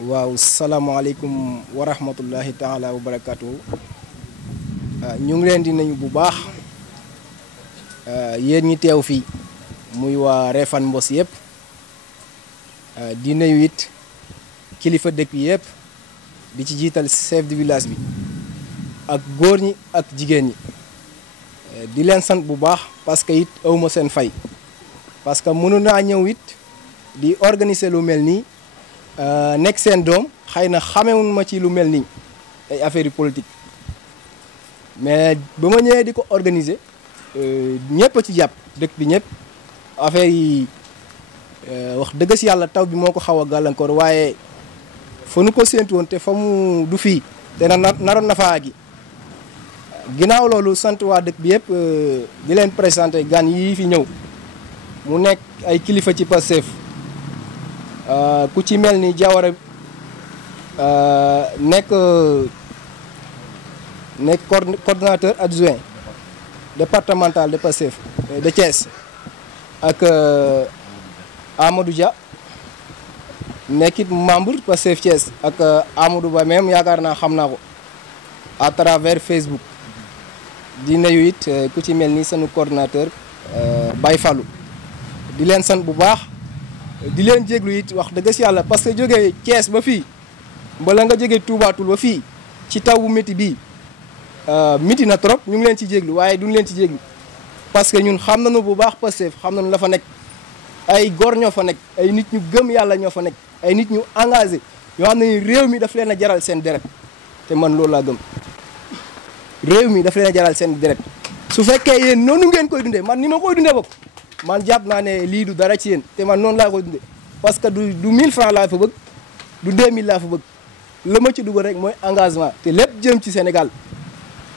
waaw salaamaaleykum wa rahmatullahi taala wa barakaatu. ñu ngi leen di nuyu bu baax yéen ñi teew fii muy waa Refane Mbos yëpp di nuyu it kilifa dëkk bi yëpp di ci jiital chef de village bi ak góor ñi ak jigéen ñi di leen sant bu baax parce que it awma seen fay parce que mënu naa ñëw it di organiser lu mel nii nekk seen doom xëy na xamewun ma ci lu mel nii ay affaire yu politique mais ba ma ñëwee di ko organiser ñëpp a ci jàpp dëkk bi ñëpp affaire yi wax dëgg si yàlla taw bi moo ko xaw a gàllankoor waaye fa nu ko séentu woon te fa mu du fii te naroon na faa gi ginnaaw loolu sant waa dëkk bi yëpp di leen présenté gan yii fi ñëw mu nekk ay kilifa ci Pastef ku ci mel ni Diawara nekk coordonnateur adjoint départemental de Pastef de Thiès ak Amadou Dia nekkit membre Pastef Thiès ak Amadou Ba même yaakaar naa xam naa ko à travers Facebook di nuyu it ku ci mel ni sunu coordonnateur Baye Fallou di leen sant bu baax di leen jéglu it wax dëgg si yàlla parce que jógee Thiès ba fii mbala nga jógee Toubatoul ba fii ci taw bu métti bii métti na trop ñu ngi leen ci jéglu waaye duñ leen ci jéglu parce que ñun xam nañu bu baax Pastef xam nañu la fa nekk ay góor ñoo fa nekk ay nit ñu gëm yàlla ñoo fa nekk ay nit ñu engagé ñoo xam ne réew mi daf leen a jaral seen deret te man loolu laa gëm réew mi daf leen a jaral seen deret su fekkee yéen noonu ngeen koy dundee man ni ma koy dundee bokk man jàpp naa ne lii du dara ci yéen te man noonu laa koy dundee parce que du 1000 francs laa fa bëgg du 2000 laa fa bëgg la ma ci dugal rek mooy engagement te lépp jëm ci Sénégal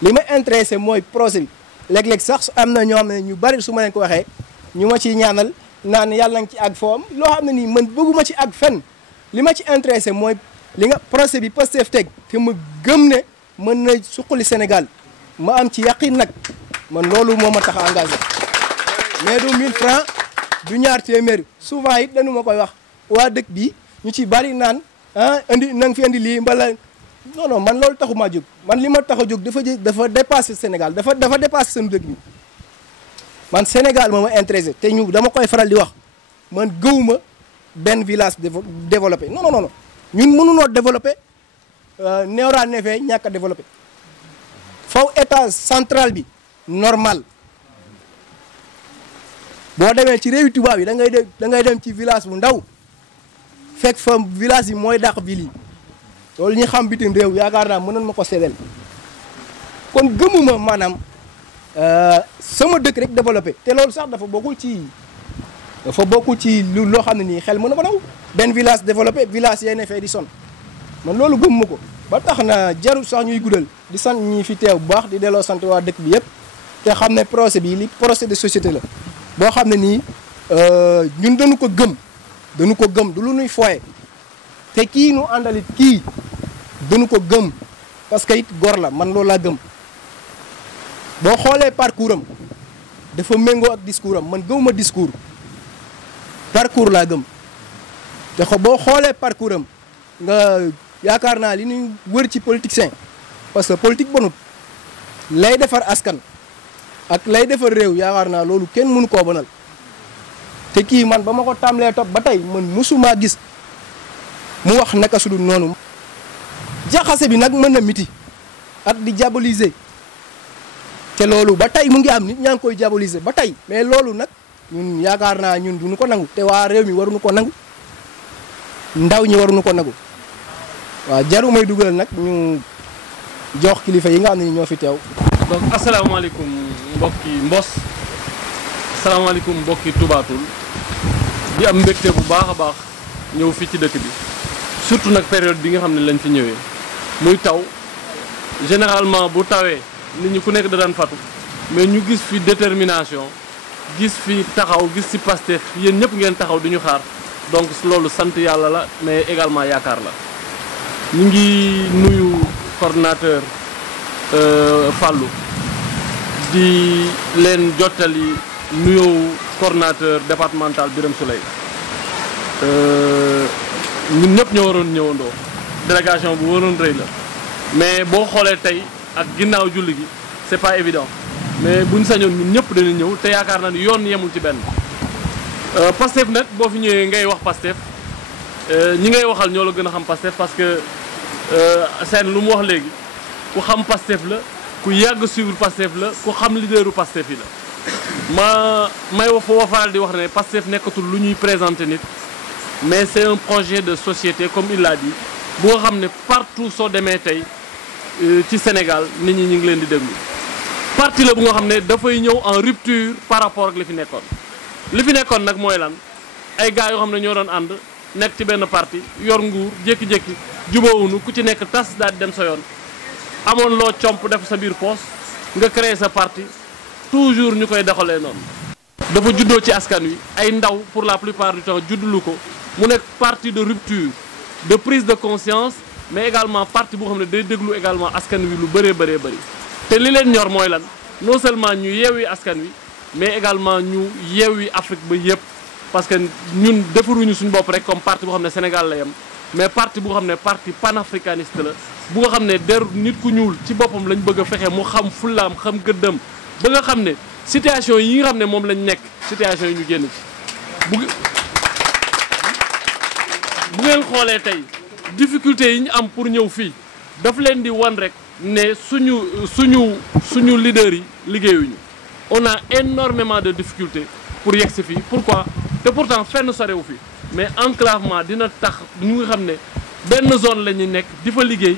li ma intéressé mooy projet bi léeg-léeg sax am na ñoo xam ne ñu bari su ma leen ko waxee ñu ma ciy ñaanal naan yàlla nga ci àgg foo am loo xam ne nii man bëgguma ci àgg fenn li ma ci intéressé mooy li nga projet bi Pastef teg te ma gëm ne mën na suqali Sénégal ma am ci yaqin nag man loolu moo ma tax a engagé mais du 1000 francs du ñaar téeméer souvent it dañu ma koy wax waa dëkk bi ñu ci bari naan indi na nga fi indi lii mbala non man loolu taxu maa jóg man li ma tax a jóg dafa dépassé Sénégal dafa dépassé seen dëkk bi man Sénégal moo ma intéressé te ñu dama koy faral di wax man gëwuma benn village développé non ñun mënunoo développé neewraa nefee ñàkk a développé faw état central bi normal boo demee ci réewi tubaab yi da ngay dem ci village bu ndaw fekk fa village yi mooy dàq ville yi loolu ñi xam bitim réew yaakaar naa mënoon ma ko seddeel kon gëmuma maanaam sama dëkk rek développé te loolu sax dafa bokkul ci loo xam ne nii xel mën na ko daw benn village développé village yee ne fee di son man loolu gëmuma ko ba tax na jarul sax ñuy guddal di sant ñi fi teew bu baax di delloo sant waa dëkk bi yëpp te xam ne projet bi li projet de société la boo xam ne nii ñun dañu ko gëm du lu nuy foye te kii nu àndalit kii dañu ko gëm parce que it gor la man loolu laa gëm boo xoolee parcours am dafa méngoo ak discours am man gëwuma discours parcours laa gëm te boo xoolee parcours am nga yaakaar naa li ñuy wër ci politicien parce que politique bonut lay defar askan ak lay defar réew yaakaar naa loolu kenn mënu koo bonal te kii man ba ma ko tàmbalee topp ba tey man mësumaa gis mu wax naka su dul noonu jaxase bi nag mën na miti ak di diaboliser te loolu ba tey mu ngi am nit ñaa ngi koy diaboliser ba tey mais loolu nag ñun yaakaar naa ñun duñu ko nangu te waa réew mi waruñu ko nangu ndaw ñi waruñu ko nangu waaw jaru may dugal nag ñu jox kilifa yi nga xam ne ñoo fi teew. donc asalaamaaleykum mbokki Mbos asalaamaaleykum mbokki Toubatoul di am mbégte bu baax a baax ñëw fii ci dëkk bi surtout nag période bi nga xam ne lañ fi ñëwee muy taw généralement bu tawee nit ñi ku nekk da daan fatu mais ñu gis fi détermination gis fi taxaw gis ci Pastef yéen ñëpp ngeen taxaw di ñu xaar donc loolu sant yàlla la mais également yaakaar la ñu ngi nuyu coordonnateur Fallou di leen jottali nuyoo coordonnateur départemental Birame Souleye ñun ñëpp ñoo waroon ñëwandoo délégation bu waroon rëy la mais boo xoolee tey ak ginnaaw julli gi c'est pas évident mais buñ sañoon ñun ñëpp dañuy ñëw te yaakaar naa ni yoon yemul ci benn. Pastef nag boo fi ñëwee ngay wax Pastef ñi ngay waxal ñoo la gën a xam Pastef parce que seen lu mu wax léegi ku xam Pastef la ku yàgg suivre Pastef la ku xam leaderu Pastef yi la may faral di wax ne Pastef nekkatul lu ñuy présenter nit mais c'est un projet de société comme il l'a dit bu nga xam ne partout soo demee tey ci Sénégal nit ñi ñu ngi leen di déglu parti la bu nga xam ne dafay ñëw en rupture par rapport ak li fi nekkoon nag mooy lan ay gars yoo xam ne ñoo doon ànd nekk ci benn parti yor nguur jékki-jékki jubóowuñu ku ci nekk tas daal di dem sa yoon amoon loo comp def sa biir poos nga créer sa parti toujours ñu koy doxalee noonu. dafa juddoo ci askan wi ay ndaw pour la plupart du temps juddulu ko mu nekk parti de rupture de prise de conscience mais également parti boo xam ne day déglu également askan wi lu bëree bëri te li leen ñor mooy lan non seulement ñu yeewi askan wi mais également ñu yeewi Afrique ba yëpp parce que ñun defaruñu suñu bopp rek comme parti boo xam ne Sénégal la yem mais parti bu nga xam ne parti panafricaniste la bu nga xam ne der nit ku ñuul ci boppam lañ bëgg a fexe mu xam fullaam xam gëddam ba nga xam ne situation yi nga xam ne moom lañ nekk situation yi ñu génn ci bu ngeen xoolee tey difficulté yi ñu am pour ñëw fii daf leen di wan rek ne suñu leaders yi liggéeyuñu on a énormément de difficultés pour yegg si fii pourquoi te pourtant fenn sorewu fi mais enclavement dina tax ñu nga xam ne benn zone la ñuy nekk di fa liggéey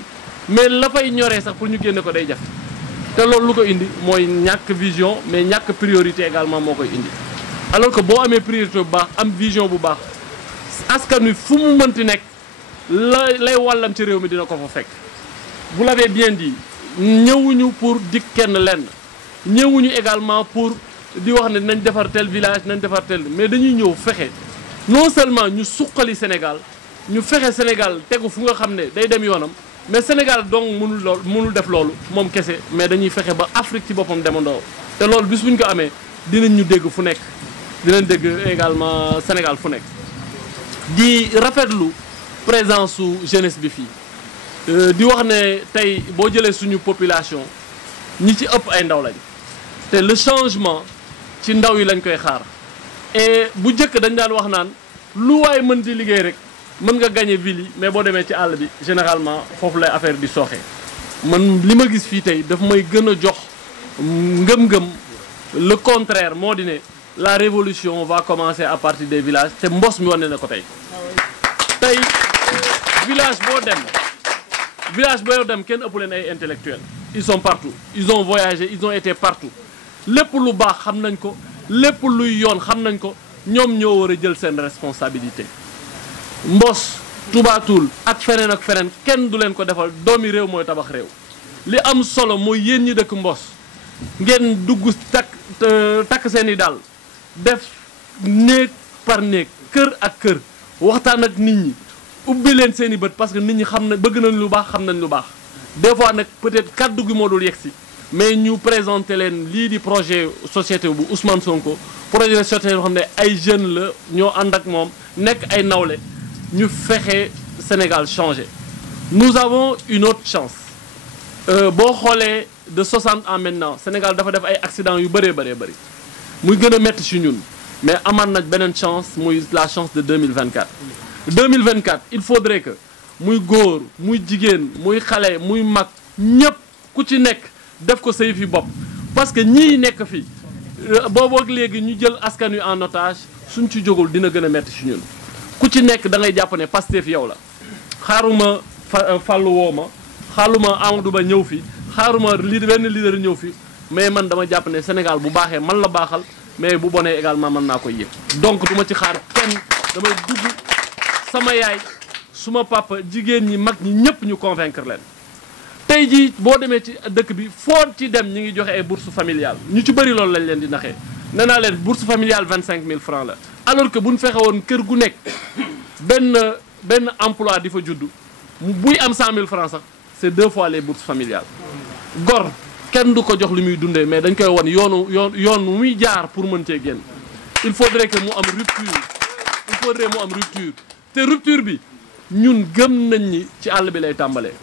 mais la fay ñoree sax pour ñu génne ko day jafe te loolu lu ko indi mooy ñàkk vision mais ñàkk priorité également moo koy indi alors que boo amee priorité bu baax am vision bu baax askan wi fu mu mënti nekk lay wàllam ci réew mi dina ko fa fekk. vous l'avez bien dit ñëwuñu pour dik kenn lenn ñëwuñu également pour di wax ne nañ defar tel village nañ defar tel mais dañuy ñëw fexe non seulement ñu suqali Sénégal ñu fexe Sénégal tegu fu nga xam ne day dem yoonam mais Sénégal donc mënul def loolu moom kese mais dañuy fexe ba Afrique ci boppam demandoo te loolu bis bu ñu ko amee dinañ ñu dégg fu nekk dinañ dégg également Sénégal fu nekk di rafetlu présence su jeunesse bi fii di wax ne tey boo jëlee suñu population ñi ci ëpp ay ndaw lañ te le changement ci ndaw yi lañ koy xaar et bu njëkk dañ daan wax naan lu waay mën di liggéey rek mën nga gagner ville yi mais boo demee ci àll bi généralement foofu lay affaire di sooxe man li ma gis fii tey daf may gën a jox ngëm-ngëm le contraire moo di ne la révolution va commencer à partir des villages te mbos mi wane na ko tey village boo dem kenn ëpp leen ay intellectuels ils sont partout ils ont voyagé ils ont été partout lépp lu baax xam nañ ko lépp luy yoon xam nañ ko ñoom ñoo war a jël seen responsabilité mbos tubaatul ak feneen kenn du leen ko defal doomi réew mooy tabax réew li am solo mooy yéen ñi dëkk mbos ngeen dugg takk seen i daal def néeg par néeg kër ak kër waxtaan ak nit ñi ubbi leen seen i bët parce que nit ñi xam na bëgg nañ lu baax xam nañ lu baax des fois nag peut-être kaddu gi moo dul yegsi mais ñu présenté leen lii di projet société bu Ousmane Sonko projet société yoo xam ne ay jeunes la ñoo ànd ak moom nekk ay nawle ñu fexe Sénégal changé. Nous avons une autre chance boo xoolee de 60 ans maintenant Sénégal dafa def ay accidents yu bëree bëri muy gën a métti ci ñun mais amaat nag beneen chance muy la chance de 2024. 2024 il faudrait que muy góor muy jigéen muy xale muy mag ñëpp ku ci nekk def ko say fi bopp parce que ñii nekk fi boobu ak léegi ñu jël askan wi en otage suñ ci jógul dina gën a metti ci ñun ku ci nekk da ngay jàpp ne Pastef yow la xaaruma Fallou woo ma xaaruma Amadou Ba ñëw fi xaaruma benn leader ñëw fi mais man dama jàpp ne Sénégal bu baaxee man la baaxal mais bu bonee également mën naa koy yëg donc du ma ci xaar kenn damay dugg sama yaay suma papa jigéen ñi mag ñi ñëpp ñu convaincre leen tey jii boo demee ci dëkk bi foo ci dem ñi ngi joxe ay bourse familiale ñu ci bëri loolu lañ leen di naxee nee naa leen bourse familiale 25000 francs la alors que bu ñu fexe woon kër gu nekk benn emploi di fa juddu buy am 100000 francs sax c'est 2 fois les bourses familiales gor kenn du ko jox li muy dundee mais dañ koy won yoon muy jaar pour mën cee génn il faudrait que mu am rupture te rupture bi ñun gëm nañ ni ci àll bi lay tàmbalee.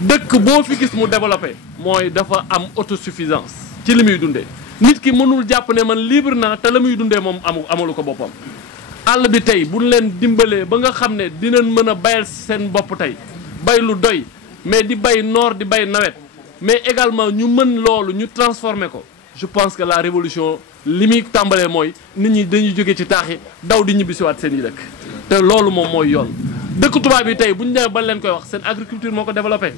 dëkk boo fi gis mu développé mooy dafa am autosuffisance ci li muy dundee nit ki mënul jàpp ne man libre naa te la muy dundee moom amalu ko boppam. àll bi tey buñ leen dimbalee ba nga xam ne dinañ mën a bayal seen bopp tey bay lu doy mais di bay noor di bay nawet mais également ñu mën loolu ñu transformer ko je pense que la révolution li muy tàmbalee mooy nit ñi dañuy jóge ci taax yi daw di ñibbisiwaat seen yi dëkk te loolu moom mooy yoon. dëkk tubaab yi tey bu ñu demee ba leen koy wax seen agriculture moo ko développé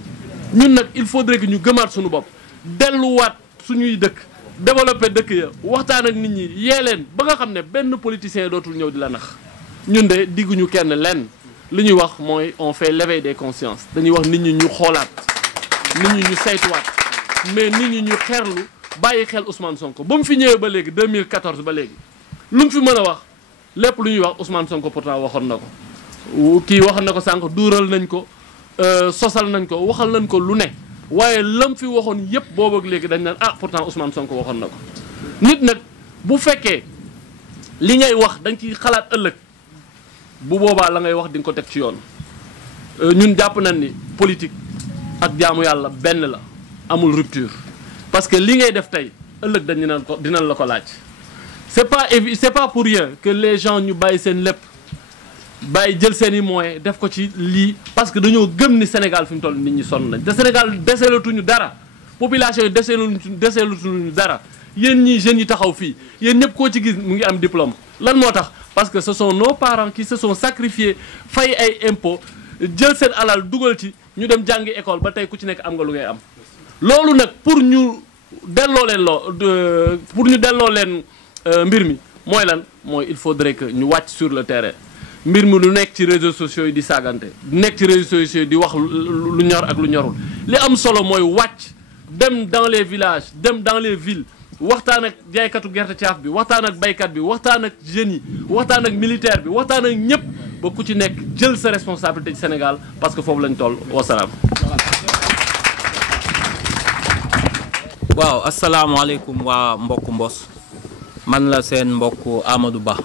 ñun nag il faudrait que ñu gëmaat suñu bopp delluwaat suñuy dëkk développé dëkk ya waxtaan ak nit ñi yee leen ba nga xam ne benn politicien dootul ñëw di la nax ñun de digguñu kenn lenn li ñuy wax mooy on fait l'éveil des consciences dañuy wax nit ñi ñu xoolaat nit ñi ñu saytuwaat mais nit ñi ñu xeerlu bàyyi xel Ousmane Sonko ba mu fi ñëwee ba léegi 2014 ba léegi lu mu fi mën a wax lépp lu ñuy wax Ousmane Sonko pourtant waxoon na ko kii waxoon na ko sànq duural nañ ko sosal nañ ko waxal nañ ko lu ne waaye lam fi waxoon yëpp boobu ak léegi dañ naan ah pourtant Ousmane Sonko waxoon na ko nit nag bu fekkee li ngay wax dañ ciy xalaat ëllëg bu boobaa la ngay wax di nga ko teg ci yoon ñun jàpp nañ ni politique ak jaamu yàlla benn la amul rupture parce que li ngay def tey ëllëg dañ dinañ la ko laaj c'est pas pour rien que les gens ñu bàyyi seen lépp bàyyi jël seen i moyens def ko ci lii parce que dañoo gëm ni Sénégal fi mu toll nit ñi sonn nañ te Sénégal deseelatuñu dara population yi deseelatuñu dara yéen ñii jeunes yi taxaw fii yéen ñëpp koo ci gis mu ngi am diplôme lan moo tax parce que ce sont nos parents qui se sont sacrifiés fay ay impôts jël seen alal dugal ci ñu dem jàngi école ba tey ku ci nekk am nga lu ngay am loolu nag pour ñu delloo leen mbir mi mooy lan mooy il faudrait que ñu wàcc sur le terrain mbir mi lu nekk ci réseaux sociaux yi di saagante nekk ci réseaux sociaux yi di wax lu ñor ak lu ñorul li am solo mooy wàcc dem dans les villages dem dans les villes waxtaan ak jaaykatu gerte caaf bi waxtaan ak baykat bi waxtaan ak jeunes yi waxtaan ak militaire bi waxtaan ak ñëpp ba ku ci nekk jël sa responsabilité ci Sénégal parce que foofu lañ toll wasalaam. waaw asalaamaaleykum waa mbokku Mbos man la seen mbokk Amadou Ba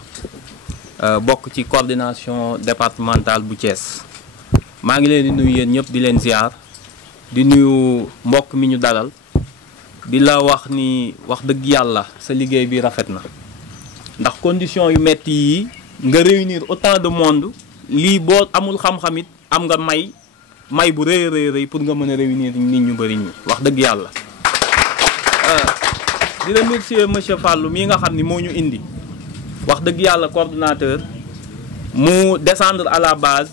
bokk ci coordination départementale bu Thiès maa ngi leen di nuyu yéen ñëpp di leen ziar di nuyu mbokk mi ñu dalal di la wax ni wax dëgg yàlla sa liggéey bi rafet na ndax conditions yu metti yi nga réunir autant de monde lii boo amul xam-xamit am nga may bu rëy pour nga mën a réunir nit ñu bëri ñi wax dëgg yàlla di remercier monsieur Fallou mii nga xam ni moo ñu indi wax dëgg yàlla coordonnateur mu descendre à la base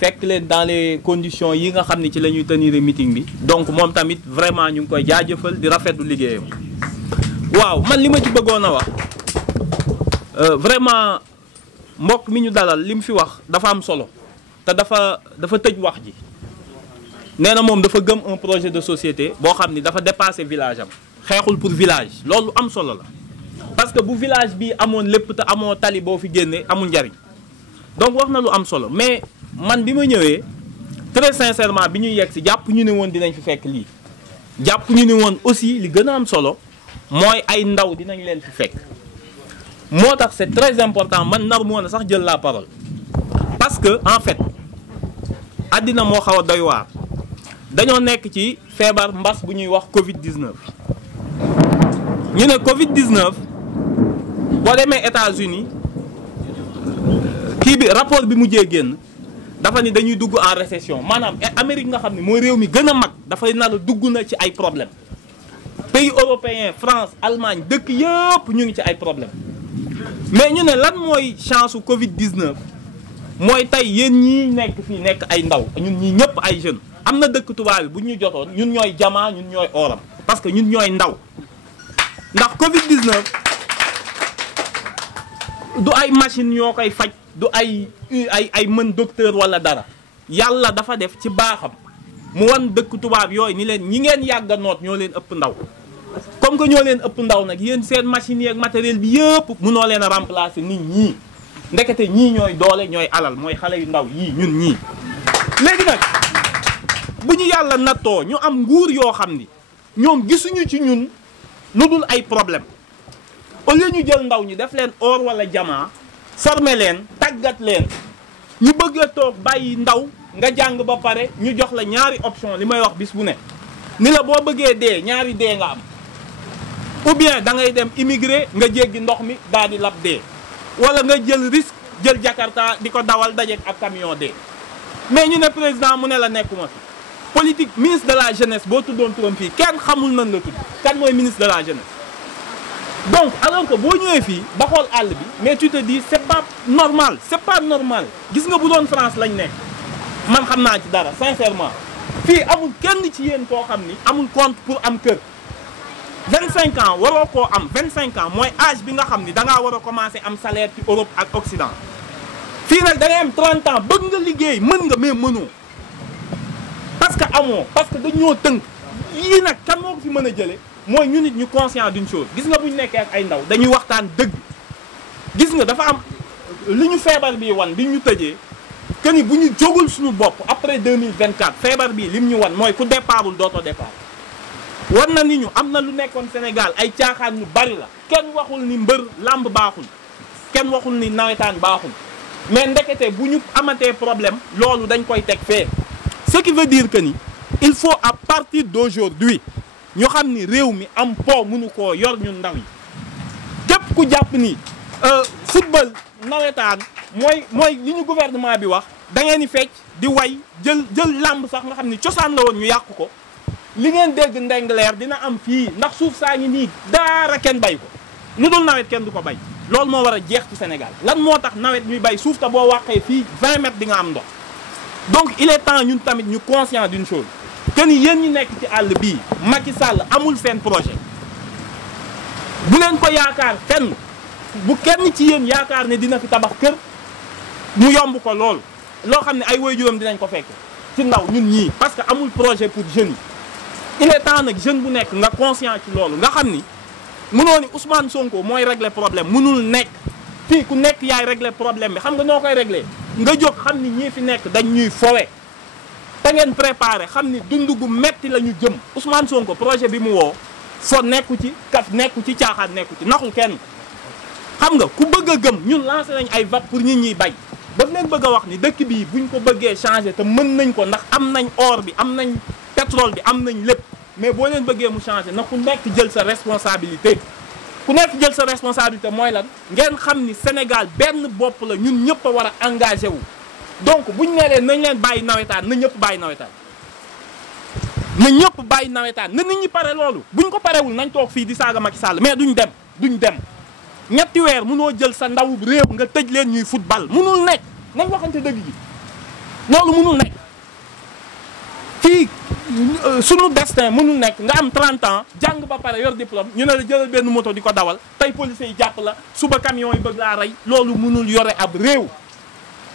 fekk leen dans les conditions yi nga xam ni ci la ñuy tenir meeting bi donc moom tamit vraiment ñu ngi koy jaajëfal di rafetlu liggéeyam. waaw man li ma ci bëggoon a wax vraiment mbokk mi ñu dalal li mu fi wax dafa am solo te dafa tëj wax ji nee na moom dafa gëm un projet de société boo xam ni dafa dépasser village am xeexul pour village loolu am solo la. parce que bu village bi amoon lépp te amoo tali boo fi génne amul njariñ donc wax na lu am solo mais man bi ma ñëwee très sincèrement bi ñuy yegg si jàpp ñu ne woon dinañ fi fekk lii jàpp ñu ne woon aussi li gën a am solo mooy ay ndaw dinañ leen fi fekk moo tax c'est très important man nar mu woon a sax jël la parole parce que en fait àddina moo xaw a doy waar dañoo nekk ci feebar mbas bu ñuy wax Covid-19 ñu ne Covid-19 boo demee États-Unis kii bi rapport bi mujjee génn dafa ni dañuy dugg en récession maanaam Amérique nga xam ne mooy réew mi gën a mag dafay nar a dugg na ci ay problème pays européen France Allemagne dëkk yëpp ñu ngi ci ay problème mais ñu ne lan mooy chance u Covid-19 mooy tey yéen ñii nekk fii nekk ay ndaw ñun ñii ñëpp ay jeunes am na dëkk tubaab bi bu ñu jotoon ñun ñooy jamaa ñun ñooy oram parce que ñun ñooy ndaw ndax Covid-19 du ay machine ñoo koy faj du ay mën docteur wala dara yàlla dafa def ci baaxam mu wan dëkk tubaab yooyu ni leen ñi ngeen yàgg a noot ñoo leen ëpp ndaw comme que ñoo leen ëpp ndaw nag yéen seen machines yi ak matériel bi yëpp mënoo leen a remplacer nit ñii ndekete ñii ñooy doole ñooy alal mooy xale yu ndaw yii ñun ñii léegi nag bu ñu yàlla nattoo ñu am nguur yoo xam ni ñoom gisuñu ci ñun lu dul ay problème au lieu ñu jël ndaw ñi def leen or wala jamaa former leen tàggat leen ñu bëgg a toog bàyyi ndaw nga jàng ba pare ñu jox la ñaari option li may wax bis bu ne ni la boo bëggee dee ñaari dee nga am ou bien da ngay dem immigré nga jéggi ndox mi daal di lab dee wala nga jël risque jël Jakarta di ko dawal dajeek ak camion dee mais ñu ne président mu ne la nekkuma fi politique ministre de la jeunesse boo tuddoon turam fii kenn xamul nan la tudd kan mooy ministre de la jeunesse donc alors que boo ñëwee fii ba xool àll bi mais tu te dis c'est pas normal gis nga bu doon France lañ nekk man xam naa ci dara sincèrement fii amul kenn ci yéen koo xam ni amul compte pour am kër 25 ans waroo koo am 25 ans mooy âge bi nga xam ni da ngaa war a commencer am salaire ci Europe ak Occident fii nag da ngay am 30 ans bëgg nga liggéey mën nga mais mënoo parce que amoo parce que dañoo tënk yii nag kan moo ko fi mën a jële mooy ñu nit ñu conscient d'une chose gis nga bu ñu nekkee ak ay ndaw dañuy waxtaan dëgg gis nga dafa am li ñu feebar bi wan bi ñu tëjee que ni bu ñu jógul suñu bopp après 2024 feebar bii lim ñu wan mooy ku départul dootoo départ wan na ni ñu am na lu nekkoon Sénégal ay caaxaan ñu bari la kenn waxul ni mbër làmb baaxul kenn waxul ni nawetaan baaxul mais ndekete bu ñu amatee problème loolu dañ koy teg fee ce qui veut dire que ni il faut à partir d'aujourd'hui ñu xam ni réew mi am po mënu koo yor ñun ndaw yi képp ku jàpp ni football nawetaan mooy li ñu gouvernement bi wax da ngeen di fecc di way jël làmb sax nga xam ni cosaan la woon ñu yàq ko li ngeen dégg ndengleer dina am fii ndax suuf saa ngi nii daara kenn bay ko lu dul nawet kenn du ko bay loolu moo war a jeex ci Sénégal lan moo tax nawet ñuy bay suuf te boo wàqee fii 20 mètres di nga am ndox donc il est temps ñun tamit ñu conscient d'une chose que ni yéen ñi nekk ci àll bii Macky Sall amul seen projet bu leen ko yaakaar fenn bu kenn ci yéen yaakaar ne dina fi tabax kër mu yomb ko loolu loo xam ne ay waajuram dinañ ko fekk ci ndaw ñun ñii parce que amul projet pour jeunes yi il est temps nag jeune bu nekk nga conscient ci loolu nga xam ni mënoo ni Ousmane Sonko mooy régler problème mënul nekk fii ku nekk yaay régler problème bi xam nga noo koy régler nga jóg xam ni ñii fi nekk dañ ñuy fowe te ngeen préparé xam ni dund gu metti la ñu jëm Ousmane Sonko projet bi mu woo fo nekku ci kaf nekku ci caaxaan nekku ci naxul kenn xam nga ku bëgg a gëm ñun lancé nañ ay vagues pour nit ñi bay daf leen bëgg a wax ni dëkk bii buñ ko bëggee changer te mën nañ ko ndax am nañ or bi am nañ pétrole bi am nañ lépp mais boo leen bëggee mu changer na ku nekk jël sa responsabilité ku nekk jël sa responsabilité mooy lan ngeen xam ni Sénégal benn bopp la ñun ñëpp a war a engagé wu donc buñ nee leen nañ leen bàyyi nawetaan na ñëpp bàyyi nawetaan na ñëpp bàyyi nawetaan na nit ñi pare loolu buñ ko parewul nañ toog fii di saaga Macky Sall mais duñ dem ñetti weer mënoo jël sa ndaw réew nga tëj leen ñuy football mënul nekk nañ waxante dëgg gi loolu mënul nekk fii sunu destin mënul nekk nga am 30 ans jàng ba pare yor diplôme ñu ne la jëlal benn moto di ko dawal tey policiers yi jàpp la suba camion yi bëgg laa rey loolu mënul yore ab réew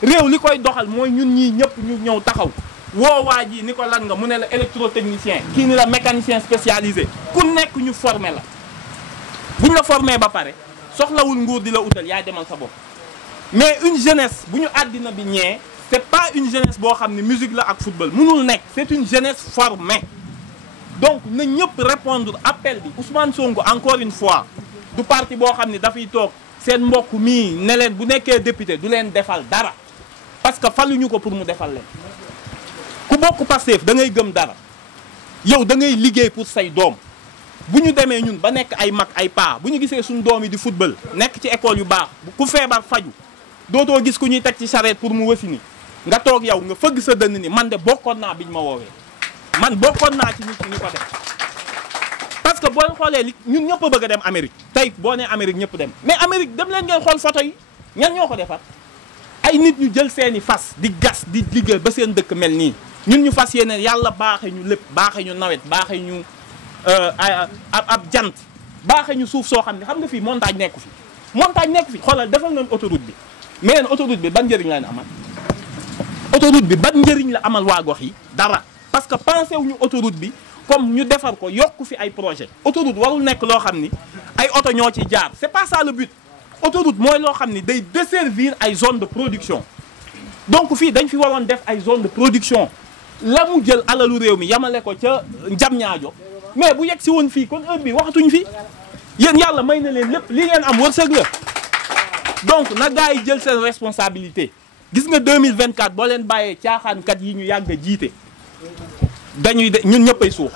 li koy doxal mooy ñun ñii ñëpp ñu ñëw taxaw woo waa ji ni ko lan nga mu ne la électrotechnicien kii ni la mécanicien spécialisé ku nekk ñu formé la bu ñu la formé ba pare soxlawul nguur di la utal yaay demal sa bopp mais une jeunesse bu ñu àddina bi ñee c'est pas une jeunesse boo xam ne musique la ak football mënul nekk c'est une jeunesse formée donc na ñëpp répondre appel bi Ousmane Sonko encore une fois du parti boo xam ne dafay toog seen mbokk mii ne leen bu nekkee député du leen defal dara parce que faluñu ko pour mu defal leen ku bokk Pastef da ngay gëm dara yow da ngay liggéey pour say doom bu ñu demee ñun ba nekk ay mag ay paa bu ñu gisee suñu doom yi di football nekk ci école yu baax ku feebar faju dootoo gis ku ñuy teg ci charrette pour mu wësi ni nga toog yow nga fëgg sa dënn ni man de bokkoon naa biñ ma woowee man bokkoon naa ci nit ñi ko def parce que boo xoolee li ñun ñëpp a bëgg a dem Amérique tey boo nee Amérique ñëpp dem mais Amérique dem leen ngeen xool photo yi ñan ñoo ko defar ay nit ñu jël seeni fas di gas di liggéey ba seen dëkk mel nii ñun ñu fas yéene yàlla baaxee ñu lépp baaxee ñu nawet baaxee ñu ab jant baaxee ñu suuf soo xam ne xam nga fii montagne nekku fi xoolal defal nañ autoroute bi mais leen autoroute bi ban njëriñ la amal autoroute bi ban njëriñ la amal waa gox yi dara parce que pensé wuñu autoroute bi comme ñu defar ko yokku fi ay projet autoroute warul nekk loo xam ni ay oto ñoo ci jaar c'est pas ça le but autoroute mooy loo xam ni day desservir ay zone de production donc fii dañ fi waroon def ay zone de production la mu jël alalu réew mi yamale ko ca Diamniadio mais bu yegg si woon fii kon heure bi waxatuñ fi yéen yàlla may na leen lépp li ngeen am wërsëg la donc na gars yi jël seen responsabilité gis nga 2024 boo leen bàyyee caaxaankat yi ñu yàgg a jiite dañuy ñun ñëppay suux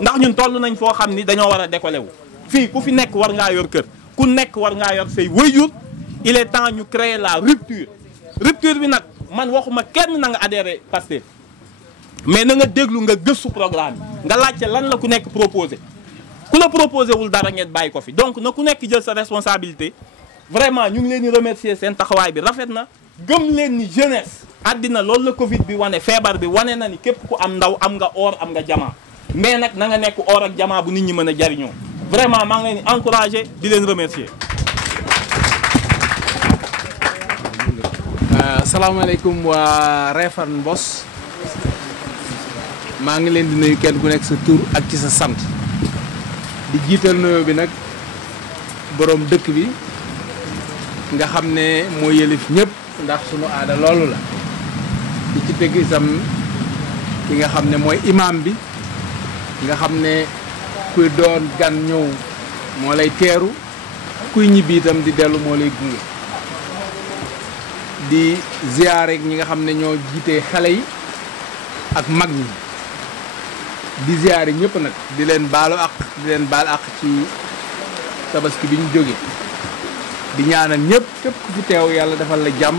ndax ñun toll nañ foo xam ni dañoo war a décoller wu fii ku fi nekk war ngaa yor kër ku nekk war ngaa yor say waajur il est temps ñu créer la rupture bi nag man waxuma kenn na nga adhéré Pastef mais na nga déglu nga gëstu programme yi nga laajte lan la ku nekk proposé ku la proposé wul dara ngeen bàyyi ko fi donc na ku nekk jël sa responsabilité vraiment ñu ngi leen di remercier seen taxawaay bi rafet na gëm leen ni jeunesse àddina loolu la Covid bi wane feebar bi wane na ni képp ku am ndaw am nga or am nga jamaa mais nag na nga nekk or ak jamaa bu nit ñi mën a jariñoo vraiment maa ngi leen di encouragé di leen remercier. asalaamaaleykum waa Réfane Mbos maa ngi leen di nuyu kenn ku nekk sa tur ak ci sa sant di jiital nuyoo bi nag boroom dëkk bi nga xam ne moo yëlif ñëpp ndax sunu aada loolu la di ci teg itam ki nga xam ne mooy imam bi nga xam ne kuy doon gan ñëw moo lay teeru kuy ñibbi itam di dellu moo lay gunge di ziyaare ñi nga xam ne ñoo jiite xale yi ak mag ñi di ziyaare ñëpp nag di leen baalu ak di leen baal ak ci tabaski bi ñu jóge di ñaanal ñëpp képp ku fi teew yàlla defal la jàmm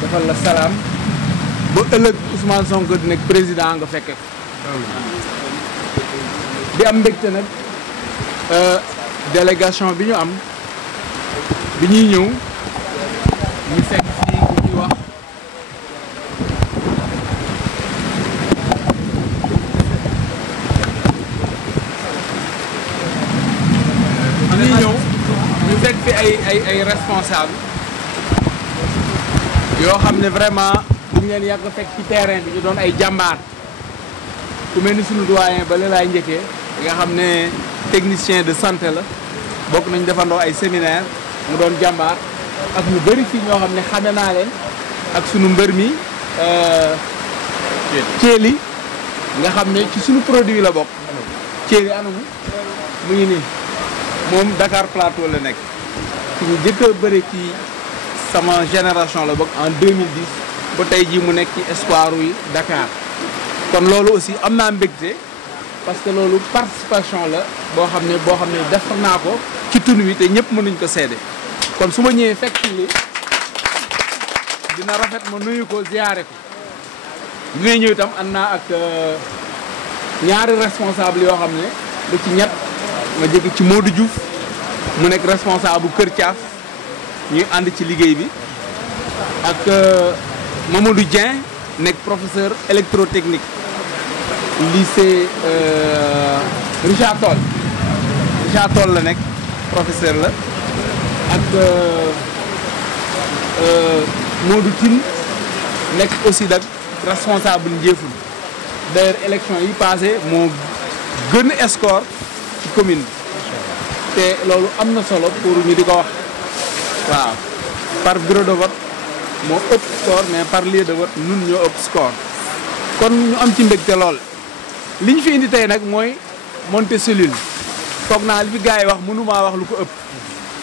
defal la salaam ba ëllëg Ousmane Sonko di nekk président nga fekke di am mbégte nag délégation bi ñu am bi ñuy ñëw ñu fekk fii ku ñuy wax ñu fekk fi ay responsable yoo xam ne vraiment duñ leen yàgg fekk ci terrain bi ñu doon ay jàmbaar ku mel ni suñu doyen ba laay njëkkee nga xam ne technicien de santé la bokk nañ defandoo ay séminaire mu doon jàmbaar ak ñu bëri fii ñoo xam ne xame naa leen ak sunu mbër mi Thiely nga xam ne ci suñu produit la bokk Thiely anamu mu ngi nii moom Dakar Plateau la nekk ci ñu jëkk a bëri ci sama génération la bokk en 2010 ba tey jii mu nekk ci espoir yi Dakar kon loolu aussi am naa mbégte parce que loolu participation la boo xam ne def naa ko ci tun wi te ñëpp mënuñ ko seede kon su ma ñëwee fekk li dina rafet ma nuyu ko ziyaare ko bi may ñëw itam ànd naa ak ñaari responsable yoo xam ne lu ci ñett ma jóge ci Modou Diouf mu nekk responsable bu Kër Thiaf ñuy ànd ci liggéey bi ak Mamadou Dieng nekk professeur électrotechnique lycée Richard Toll la nekk professeur la ak Modou Tine nekk aussi nag responsable Ndiéfoul d'ailleurs élection yi passé moo gën a score ci commune bi te loolu am na solo pour ñu di ko wax waaw par bureau de vote moo ëpp score mais par lieu de vote ñun ñoo ëpp score kon ñu am ci mbégte lool li ñu fi indi tey nag mooy monter cellule foog naa li fi gars yi wax mënumaa wax lu ko ëpp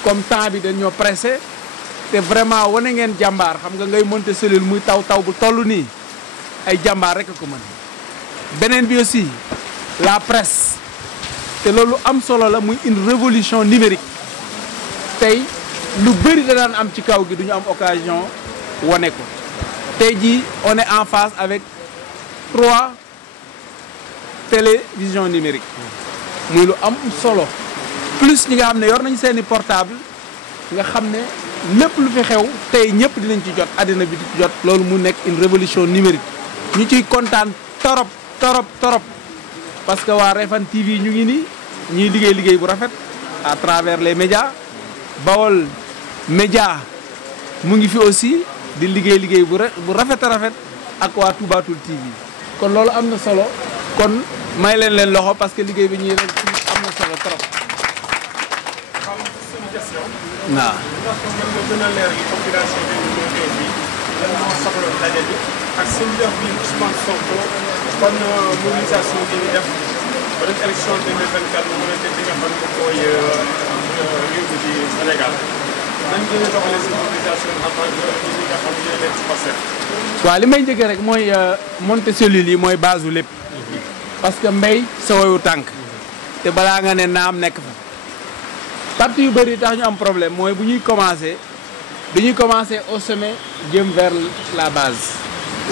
comme temps bi dañoo pressé te vraiment wane ngeen jàmbaar xam nga ngay monter cellule muy taw bu toll nii ay jàmbaar rek a ko mën beneen bi aussi la presse te loolu am solo la muy une révolution numérique tey lu bëri da daan am ci kaw gi duñu am occasion wane ko tey jii on est en face avec 3 télévisions numériques muy lu am solo plus ñi nga xam ne yor nañ seeni portable nga xam ne lépp lu fi xew tey ñëpp dinañ ci jot àddina bi di ci jot loolu mu nekk une révolution numérique ñu ciy kontaan torop parce que waa Réfane TV ñu ngi nii ñuy liggéey bu rafet à travers les médias Bawol Média mu ngi fi aussi di liggéey bu rafet a rafet ak waa Toubatoul TV kon loolu am na solo kon may leen loxo parce que liggéey bi ñuy rek am na solo trop. waaw. ak seen def bi Ousmane Sonko kon mobilisation bi ñu def ba def élection 2024 mu mën a def li nga xam ne mooy yóbbu ci Sénégal nañ gën a doxalee seen mobilisation en tant que ñi nga xam ne nekk ci Pastef. waaw li may njëkkee rek mooy monter cellules yi mooy base u lépp parce que mbéy sa woyu tànk te balaa nga ne naam nekk fa parti yu bëri tax ñu am problème mooy bu ñuy commencé dañuy commencé au sommet jëm vers la base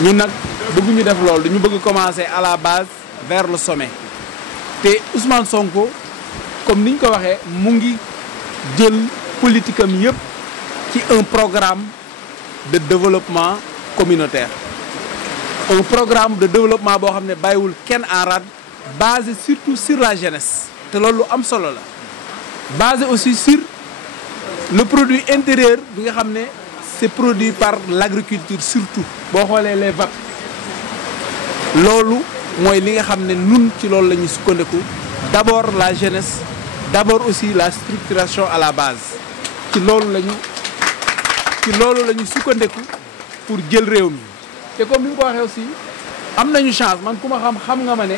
ñun nag bëgguñu def loolu dañu bëgg commencer à la base vers le sommet te Ousmane Sonko comme niñ ko waxee mu ngi jël politique am yëpp ci un programme de développement communautaire un programme de développement boo xam ne bàyyiwul kenn en rade basé surtout sur la jeunesse te loolu lu am solo la basé aussi sur le produit intérieur bi nga xam ne c'est produit par l'agriculture surtout boo xoolee les VAP loolu mooy li nga xam ne nun ci loolu la ñuy sukkandiku d'abord la jeunesse d'abord aussi la structuration à la base ci loolu la ñu sukkandiku pour jël réew mi te comme ni nga ko waxee aussi am nañu chance man ku ma xam nga ma ne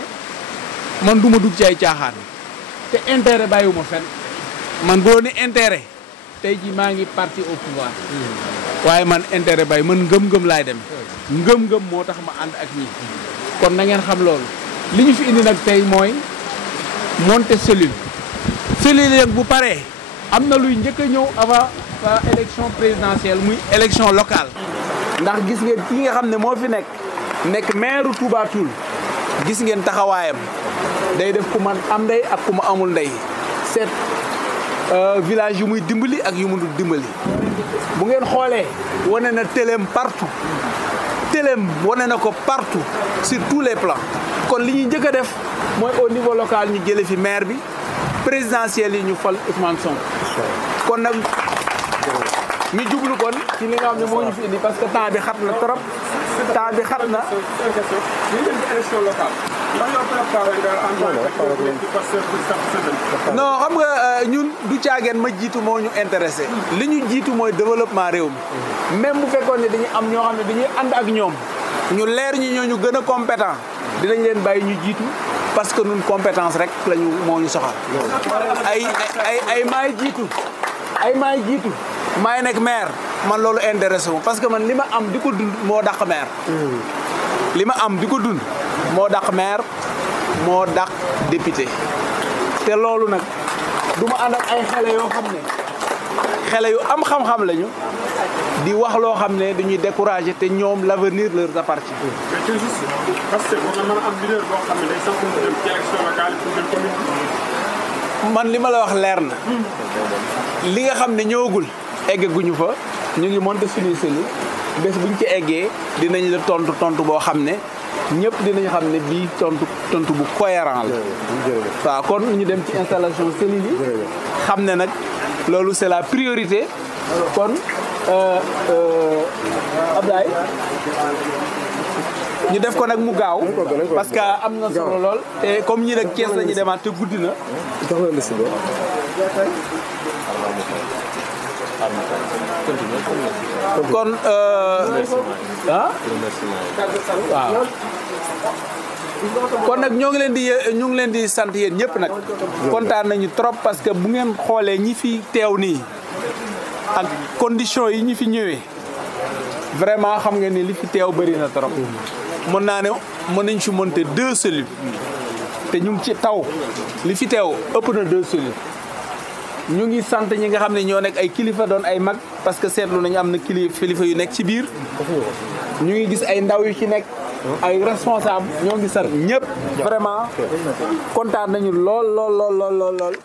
man du ma dugg ci ay caaxaan te intérêt bàyyiwuma fenn man boo ni intérêt tey ji maa ngi parti au pouvoir waaye man intérêt bàyyi man ngëm-ngëm laay dem ngëm-ngëm moo tax ma ànd ak ñi kon na ngeen xam loolu li ñu fi indi nag tey mooy monter cellule yi bu paree am na luy njëkk a ñëw avant élection présidentielle muy élection locale ndax gis ngeen ki nga xam ne moo fi nekk maire Touba Toul gis ngeen taxawaayam day def ku man am ndey ak ku ma amul ndey seet village yu muy dimbali ak yu mu dul dimbali bu ngeen xoolee wane na téléem partout téléem wane na ko partout sur tous les plans kon li ñuy njëkk a def mooy au niveau local ñu jële fi maire bi présidentiel yi ñu fal Ousmane Sonko kon nag ñu jublu kon ci li nga xam ne moo ñu fi indi parce que temps bi xat na trop temps bi xat na. élection locale. non xam nga ñun du caageen ma jiitu moo ñu intéressé li ñu jiitu mooy développement réew mi même bu fekkoon ne dañuy am ñoo xam ne dañuy ànd ak ñoom ñu leer ñi ñoo ñu gën a compétent dinañ leen bàyyi ñu jiitu parce que ñun compétence rek lañu moo ñu soxal ay maay jiitu maay nekk maire man loolu intéressé wu parce que man li ma am di ko dund moo dàq maire li ma am di ko dund moo dàq maire moo dàq député te loolu nag du ma ànd ak ay xale yoo xam ne xale yu am xam-xam lañu di wax loo xam ne dañuy décourager te ñoom l'avenir leur appartient. mais c'est juste parce que war na mën a am leader boo xam ne day samp mu dem ci élection locale pour jël commune. man li ma la wax leer na li nga xam ne ñëwagul eggaguñu fa ñu ngi monter suñuy cellule bés buñ ci eggee dinañ la tontu boo xam ne ñëpp dinañ xam ne bii tontu bu cohérent la. waaw kon ñu dem ci installation cellule yi xam ne nag loolu c'est la priorité kon Ablaye ñu def ko nag mu gaaw parce que am na solo lool te comme ñi nag Thiès la ñu demaat te guddi na. kon waaw kon nag ñu ngi leen di sant yéen ñëpp nag kontaan nañu trop parce que bu ngeen xoolee ñi fi teew nii ak conditions yi ñi fi ñëwee vraiment xam ngeen ni li fi teew bëri na trop mën naa ne mën nañ fi monter 2 cellules te ñu ngi ci taw li fi teew ëpp na 2 cellules ñu ngi sant ñi nga xam ne ñoo nekk ay kilifa doon ay mag parce que seetlu nañu am na kilifa yu nekk ci biir ñu ngi gis ay ndaw yu ci nekk ay responsable ñoo ngi sant ñëpp vraiment kontaan nañu lool